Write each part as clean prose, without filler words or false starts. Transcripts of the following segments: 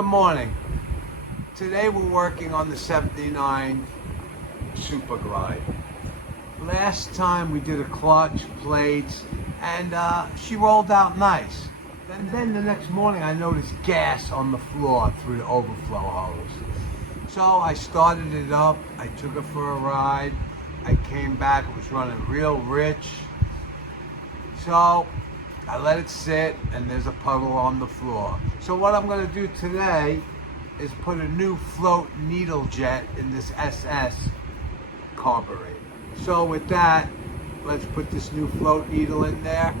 Good morning. Today we're working on the 79 Super Glide. Last time we did a clutch, plates, and she rolled out nice. And then the next morning I noticed gas on the floor through the overflow hose. So I started it up, I took it for a ride, I came back, it was running real rich. So I let it sit and there's a puddle on the floor. So what I'm going to do today is put a new float needle jet in this SS carburetor. So with that, let's put this new float needle in there.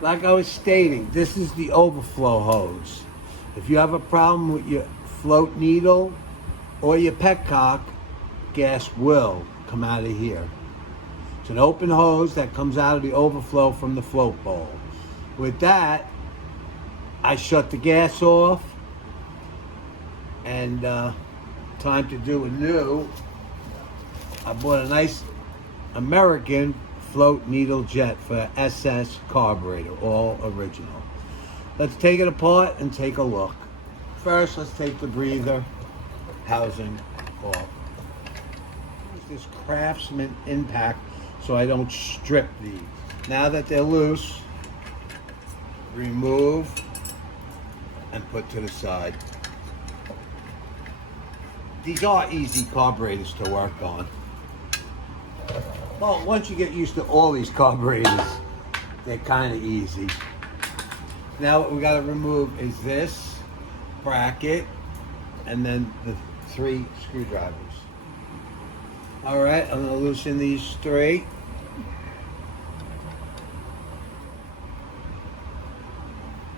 Like I was stating, this is the overflow hose. If you have a problem with your float needle or your petcock, gas will come out of here. It's an open hose that comes out of the overflow from the float bowl. With that, I shut the gas off, and time to do a new. I bought a nice American float needle jet for SS carburetor, all original. Let's take it apart and take a look. First, let's take the breather housing off. Use this Craftsman impact so I don't strip these. Now that they're loose, remove and put to the side. These are easy carburetors to work on. Well, once you get used to all these carburetors, they're kind of easy. Now what we got to remove is this bracket and then the 3 screwdrivers. All right, I'm going to loosen these straight.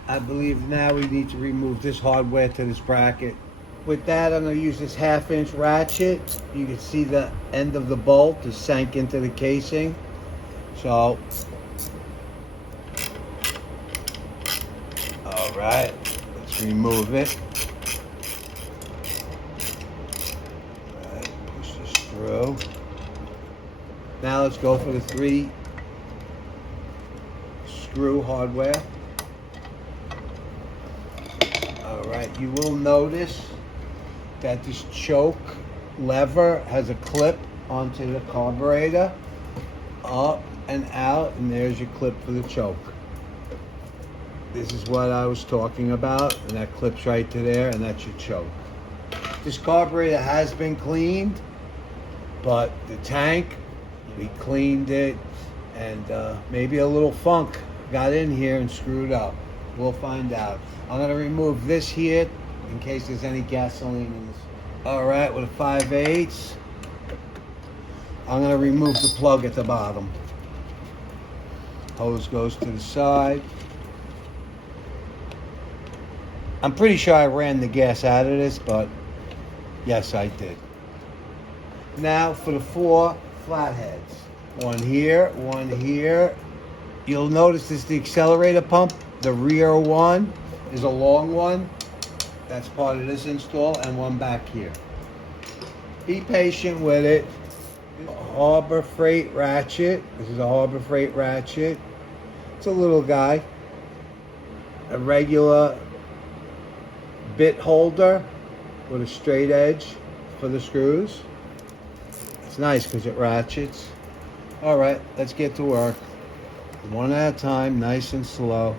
I believe now we need to remove this hardware to this bracket. With that, I'm going to use this 1/2-inch ratchet. You can see the end of the bolt is sank into the casing. So, all right, let's remove it. All right, push this through. Now let's go for the 3 screw hardware. All right, you will notice that this choke lever has a clip onto the carburetor, up and out, and there's your clip for the choke. This is what I was talking about, and that clips right to there, and that's your choke. This carburetor has been cleaned, but the tank, we cleaned it, and maybe a little funk got in here and screwed up. We'll find out. I'm gonna remove this here in case there's any gasoline in this. All right, with a 5/8, I'm gonna remove the plug at the bottom. Hose goes to the side. I'm pretty sure I ran the gas out of this, but yes, I did. Now for the 4 flatheads. One here, one here. You'll notice this is the accelerator pump. The rear one is a long one. That's part of this install, and one back here. Be patient with it. Harbor Freight ratchet. This is a Harbor Freight ratchet. It's a little guy. A regular bit holder with a straight edge for the screws. It's nice because it ratchets. All right, let's get to work. One at a time, nice and slow.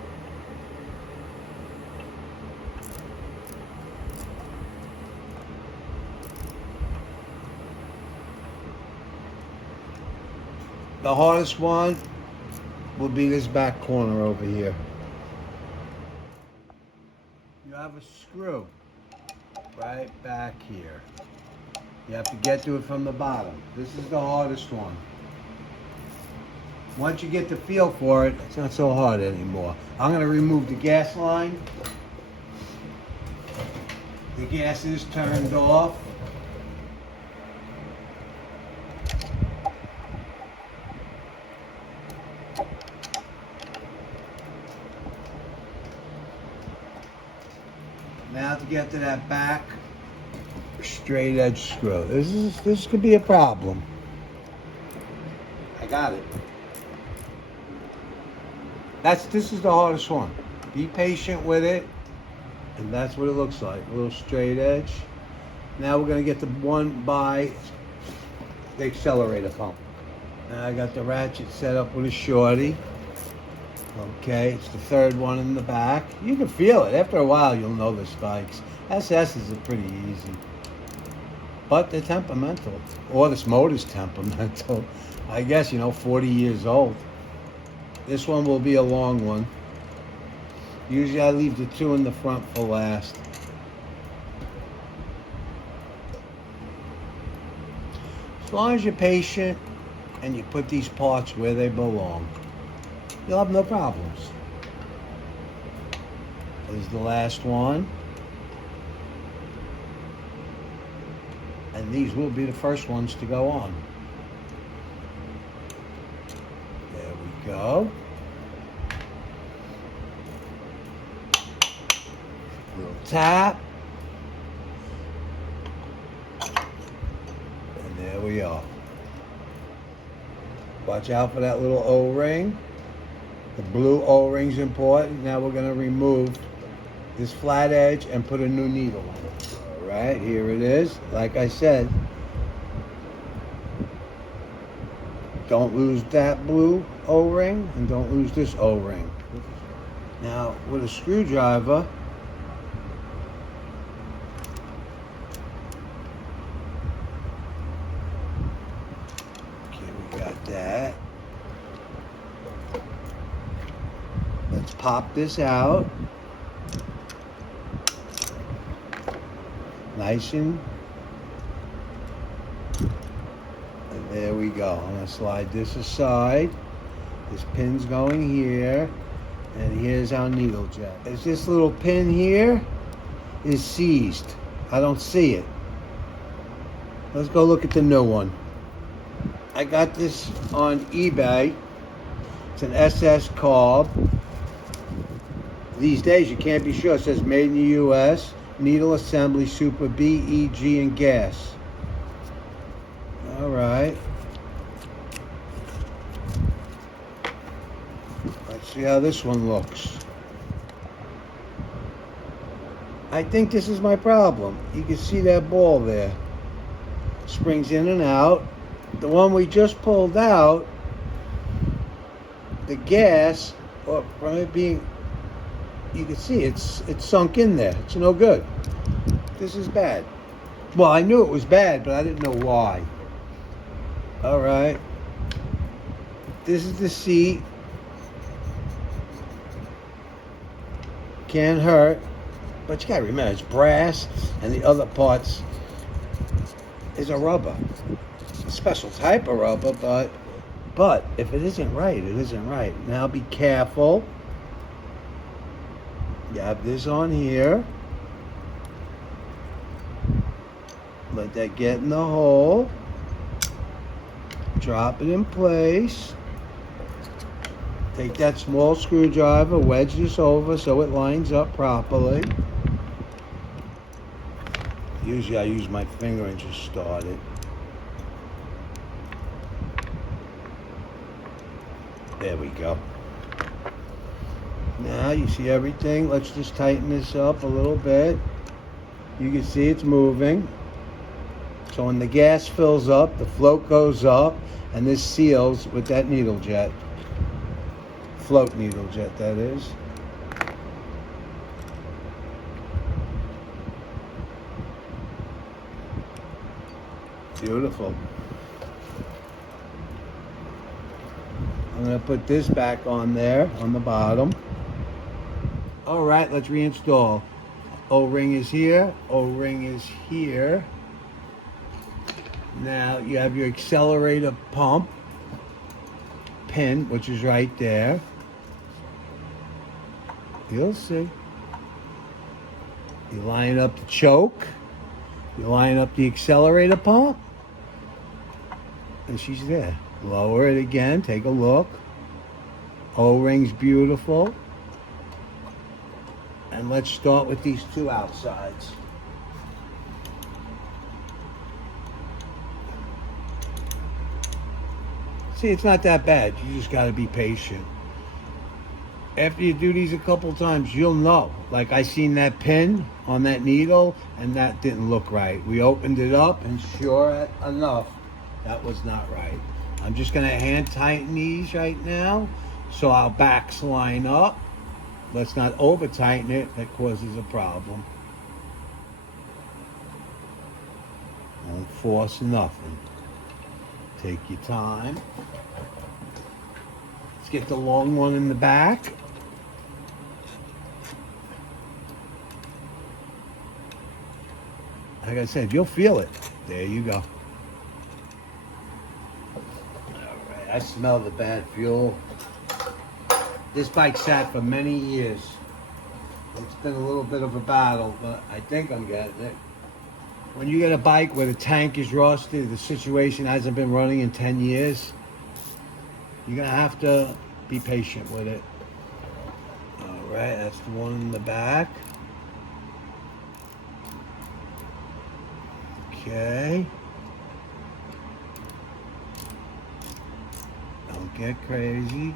The hardest one will be this back corner over here. You have a screw right back here. You have to get to it from the bottom. This is the hardest one. Once you get the feel for it, it's not so hard anymore. I'm going to remove the gas line. The gas is turned off. Now to get to that back straight edge screw. This could be a problem. I got it. This is the hardest one. Be patient with it. And that's what it looks like, a little straight edge. Now we're gonna get the one by the accelerator pump. Now I got the ratchet set up with a shorty. Okay, it's the third one in the back. You can feel it. After a while, you'll know the spikes. SS's are pretty easy. But they're temperamental. Or this motor's temperamental. I guess, 40 years old. This one will be a long one. Usually I leave the two in the front for last. As long as you're patient and you put these parts where they belong, you'll have no problems. This is the last one. And these will be the first ones to go on. There we go. Little tap. And there we are. Watch out for that little O-ring. The blue O-ring's important. Now we're going to remove this flat edge and put a new needle on it. All right, here it is. Like I said, don't lose that blue O-ring and don't lose this O-ring. Now, with a screwdriver, okay, we got that. Let's pop this out. Nice and there we go. I'm going to slide this aside. This pin's going here. And here's our needle jet. Is this little pin here is seized. I don't see it. Let's go look at the new one. I got this on eBay. It's an SS Carb. These days you can't be sure. It says made in the US. Needle assembly, super B, E, G, and gas. All right. Let's see how this one looks. I think this is my problem. You can see that ball there. Springs in and out. The one we just pulled out, the gas, or from it being, you can see it's sunk in there. It's no good. This is bad. Well, I knew it was bad, but I didn't know why. All right. This is the seat. Can't hurt. But you gotta remember, it's brass, and the other parts is a rubber. A special type of rubber, but if it isn't right, it isn't right. Now be careful. You have this on here. Let that get in the hole. Drop it in place. Take that small screwdriver, wedge this over so it lines up properly. Usually I use my finger and just start it. There we go. Now you see everything. Let's just tighten this up a little bit. You can see it's moving. So when the gas fills up, the float goes up, and this seals with that needle jet. Float needle jet, that is. Beautiful. I'm going to put this back on there, on the bottom. All right, let's reinstall. O-ring is here. O-ring is here. Now you have your accelerator pump pin, which is right there. You'll see. You line up the choke. You line up the accelerator pump. And she's there. Lower it again. Take a look. O-ring's beautiful. And let's start with these two outsides. See, it's not that bad. You just got to be patient. After you do these a couple times, you'll know. Like I seen that pin on that needle, and that didn't look right. We opened it up, and sure enough, that was not right. I'm just gonna hand tighten these right now, so our backs line up. Let's not over tighten it, that causes a problem. Don't force nothing. Take your time. Let's get the long one in the back. Like I said, you'll feel it. There you go. Alright, I smell the bad fuel. This bike sat for many years. It's been a little bit of a battle, but I think I'm getting it. When you get a bike where the tank is rusted, the situation hasn't been running in 10 years, you're gonna have to be patient with it. Alright, that's the one in the back. Okay. Don't get crazy.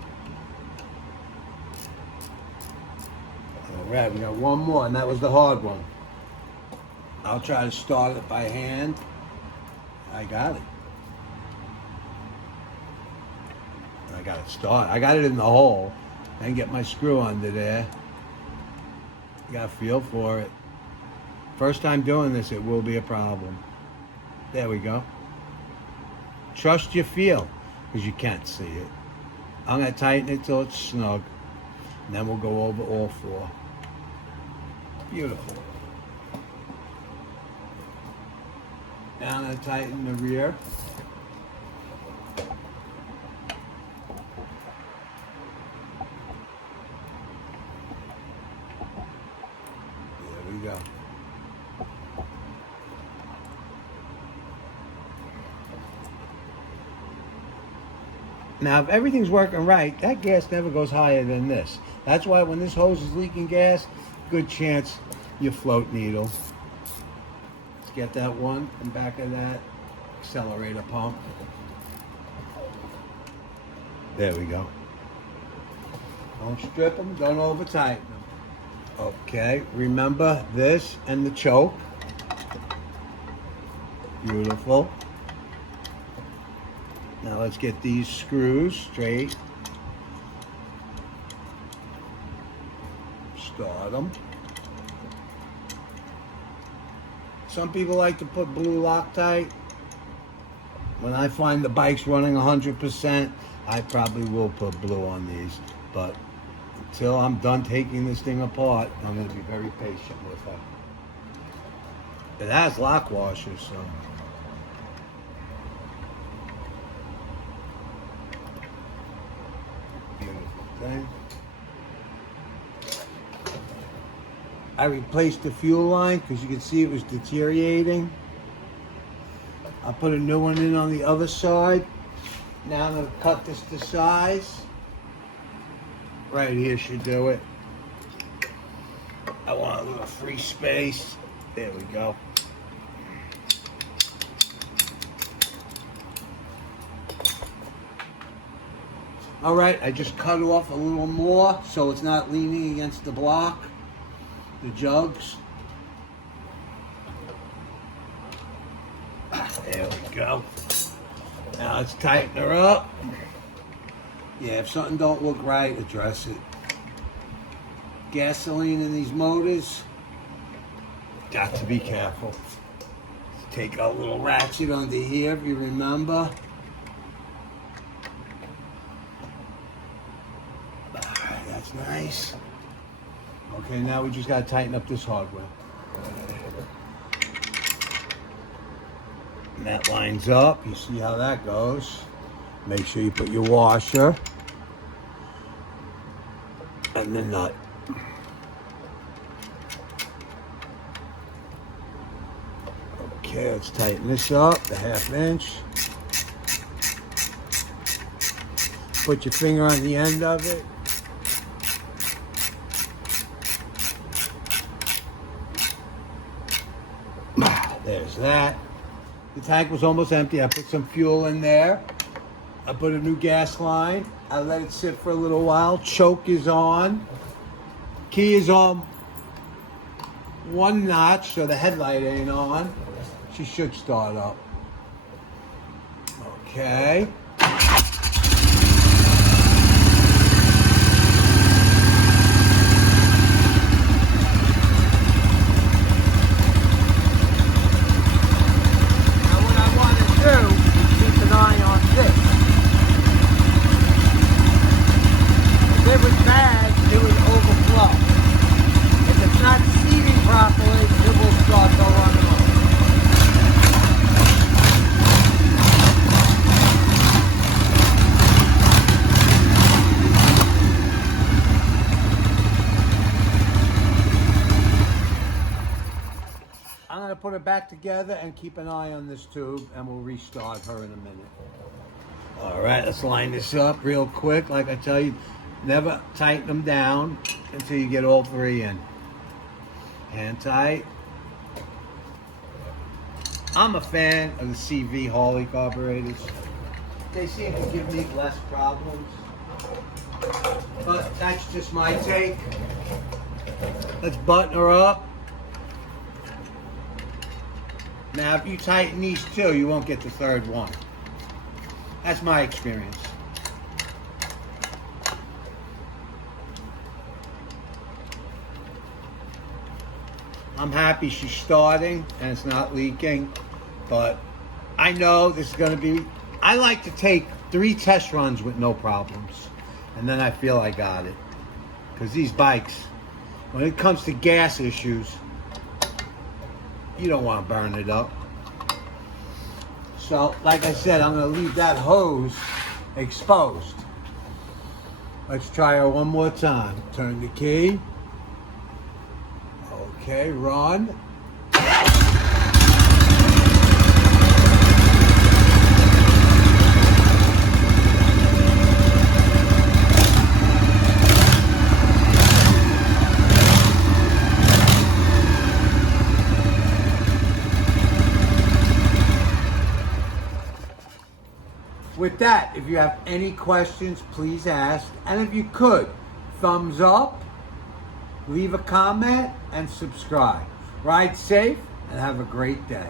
Alright, we got one more, and that was the hard one. I'll try to start it by hand. I got it. I got it started. I got it in the hole. And get my screw under there. You got a feel for it. First time doing this, it will be a problem. There we go. Trust your feel, because you can't see it. I'm going to tighten it till it's snug. And then we'll go over all four. Beautiful. Now I'm going to tighten the rear. There we go. Now, if everything's working right, that gas never goes higher than this. That's why when this hose is leaking gas, good chance you float needle. Let's get that one in back of that accelerator pump. There we go. Don't strip them, don't over tighten them. Okay, remember this and the choke. Beautiful. Now let's get these screws straight. Start them. Some people like to put blue Loctite. When I find the bike's running 100%, I probably will put blue on these. But until I'm done taking this thing apart, I'm going to be very patient with it. It has lock washers, so. Beautiful thing. I replaced the fuel line because you can see it was deteriorating. I'll put a new one in on the other side. Now I'm going to cut this to size. Right here should do it. I want a little free space. There we go. All right, I just cut off a little more so it's not leaning against the block, the jugs. There we go. Now let's tighten her up. Yeah, if something don't look right, address it. Gasoline in these motors, got to be careful. Take a little ratchet under here if you remember. Alright, that's nice. Okay, now we just got to tighten up this hardware. And that lines up. You see how that goes. Make sure you put your washer and the nut. Okay, let's tighten this up, the 1/2 inch. Put your finger on the end of it. There's that. The tank was almost empty. I put some fuel in there. I put a new gas line. I let it sit for a little while. Choke is on. Key is on one notch, so the headlight ain't on. She should start up. Okay. If it was bad, it would overflow. If it's not seating properly, it will start to run off. I'm going to put it back together and keep an eye on this tube, and we'll restart her in a minute. All right, let's line this up real quick. Like I tell you, never tighten them down until you get all three in. Hand tight. I'm a fan of the CV Harley carburetors. They seem to give me less problems. But that's just my take. Let's button her up. Now, if you tighten these two, you won't get the third one. That's my experience. I'm happy she's starting and it's not leaking, but I know this is going to be, I like to take 3 test runs with no problems, and then I feel I got it. Because these bikes, when it comes to gas issues, you don't want to burn it up. So, like I said, I'm going to leave that hose exposed. Let's try her one more time. Turn the key. Okay, run. With that, if you have any questions, please ask. And if you could, thumbs up, leave a comment, and subscribe. Ride safe and have a great day.